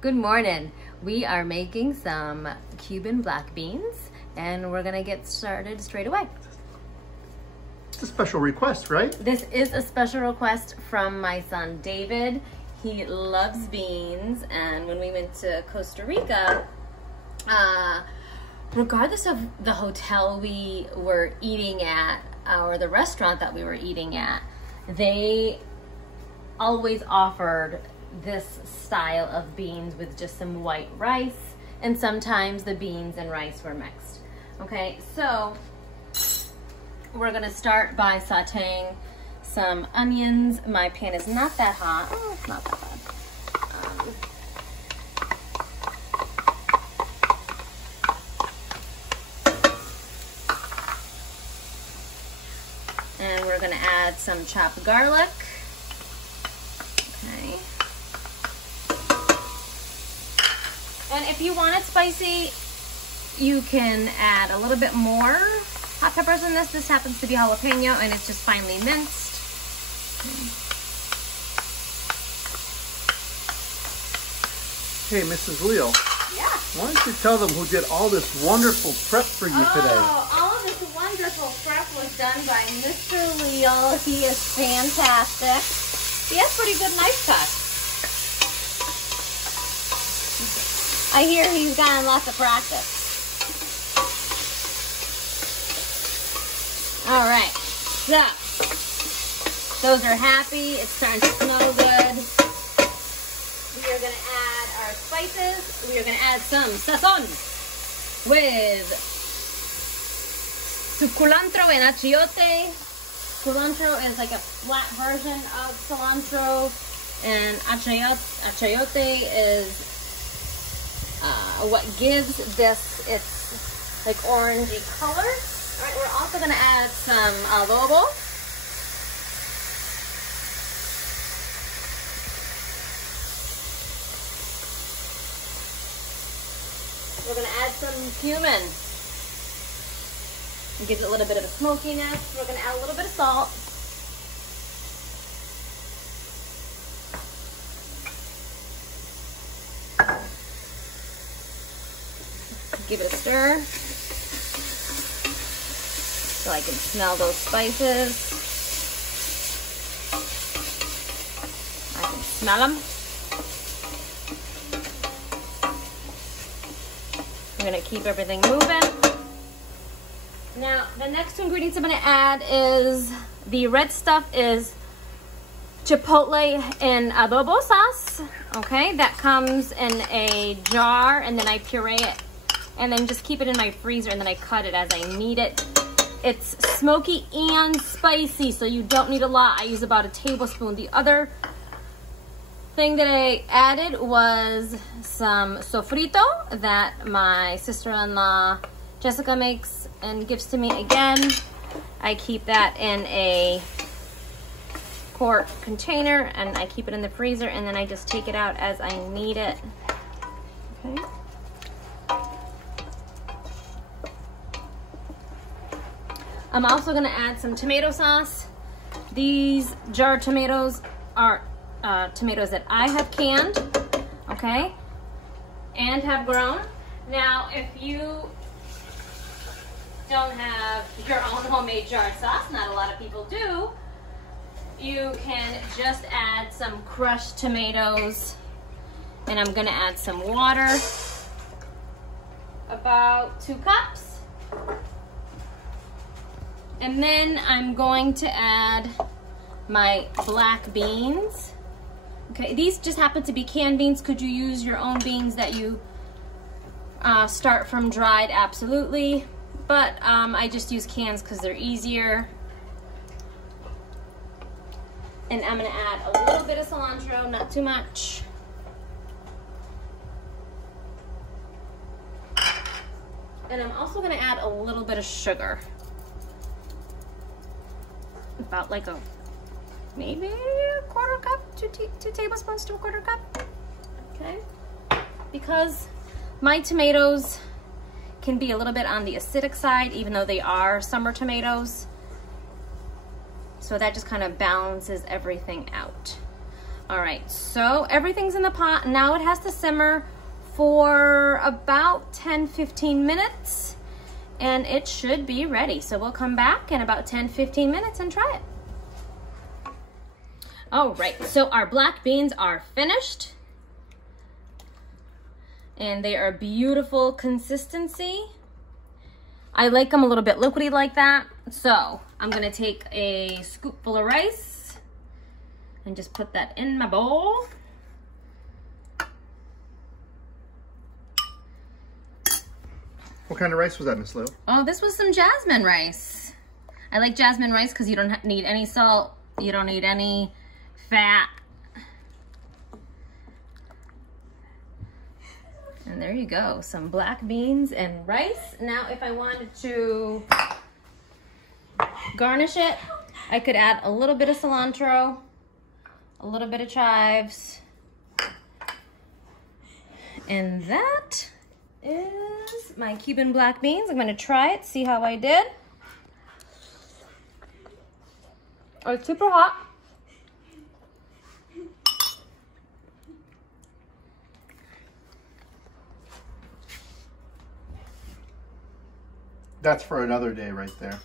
Good morning. We are making some Cuban black beans and we're gonna get started straight away. It's a special request, right? This is a special request from my son David. He loves beans, and when we went to Costa Rica, regardless of the hotel we were eating at or the restaurant that we were eating at, they always offered this style of beans with just some white rice, and sometimes the beans and rice were mixed. Okay, so we're gonna start by sauteing some onions. My pan is not that hot. Oh, it's not that bad. And we're gonna add some chopped garlic. Okay. And if you want it spicy, you can add a little bit more hot peppers in this. This happens to be jalapeno and it's just finely minced. Hey, Mrs. Leal. Yeah. Why don't you tell them who did all this wonderful prep for you today? All of this wonderful prep was done by Mr. Leal. He is fantastic. He has pretty good knife cuts. I hear he's gotten lots of practice. All right, so those are happy. It's starting to smell good. We are gonna add our spices. We are gonna add some sazon with culantro and achiote. Culantro is like a flat version of cilantro, and achiote is what gives this its like orangey color. All right, we're also gonna add some adobo. We're gonna add some cumin. It gives it a little bit of a smokiness. We're gonna add a little bit of salt. Give it a stir so I can smell those spices. I can smell them. I'm gonna keep everything moving. Now, the next two ingredients I'm gonna add is, the red stuff is chipotle and adobo sauce. Okay, that comes in a jar, and then I puree it and then just keep it in my freezer, and then I cut it as I need it. It's smoky and spicy, so you don't need a lot. I use about a tablespoon. The other thing that I added was some sofrito that my sister-in-law Jessica makes and gives to me. Again, I keep that in a quart container and I keep it in the freezer, and then I just take it out as I need it. Okay. I'm also gonna add some tomato sauce. These jarred tomatoes are tomatoes that I have canned, okay, and have grown. Now, if you don't have your own homemade jarred sauce, not a lot of people do, you can just add some crushed tomatoes, and I'm gonna add some water, about 2 cups. And then I'm going to add my black beans. Okay, these just happen to be canned beans. Could you use your own beans that you start from dried? Absolutely. But I just use cans because they're easier. And I'm gonna add a little bit of cilantro, not too much. And I'm also gonna add a little bit of sugar. About like maybe a quarter cup, 2 tablespoons to a quarter cup. Okay, because my tomatoes can be a little bit on the acidic side, even though they are summer tomatoes. So that just kind of balances everything out. All right, so everything's in the pot. Now it has to simmer for about 10-15 minutes and it should be ready. So we'll come back in about 10-15 minutes and try it. All right, so our black beans are finished and they are beautiful consistency. I like them a little bit liquidy like that. So I'm gonna take a scoopful of rice and just put that in my bowl. What kind of rice was that, Miss Leal? Oh, this was some jasmine rice. I like jasmine rice because you don't need any salt, you don't need any fat. And there you go, some black beans and rice. Now, if I wanted to garnish it, I could add a little bit of cilantro, a little bit of chives, and that is my Cuban black beans. I'm gonna try it, see how I did. Oh, it's super hot. That's for another day right there.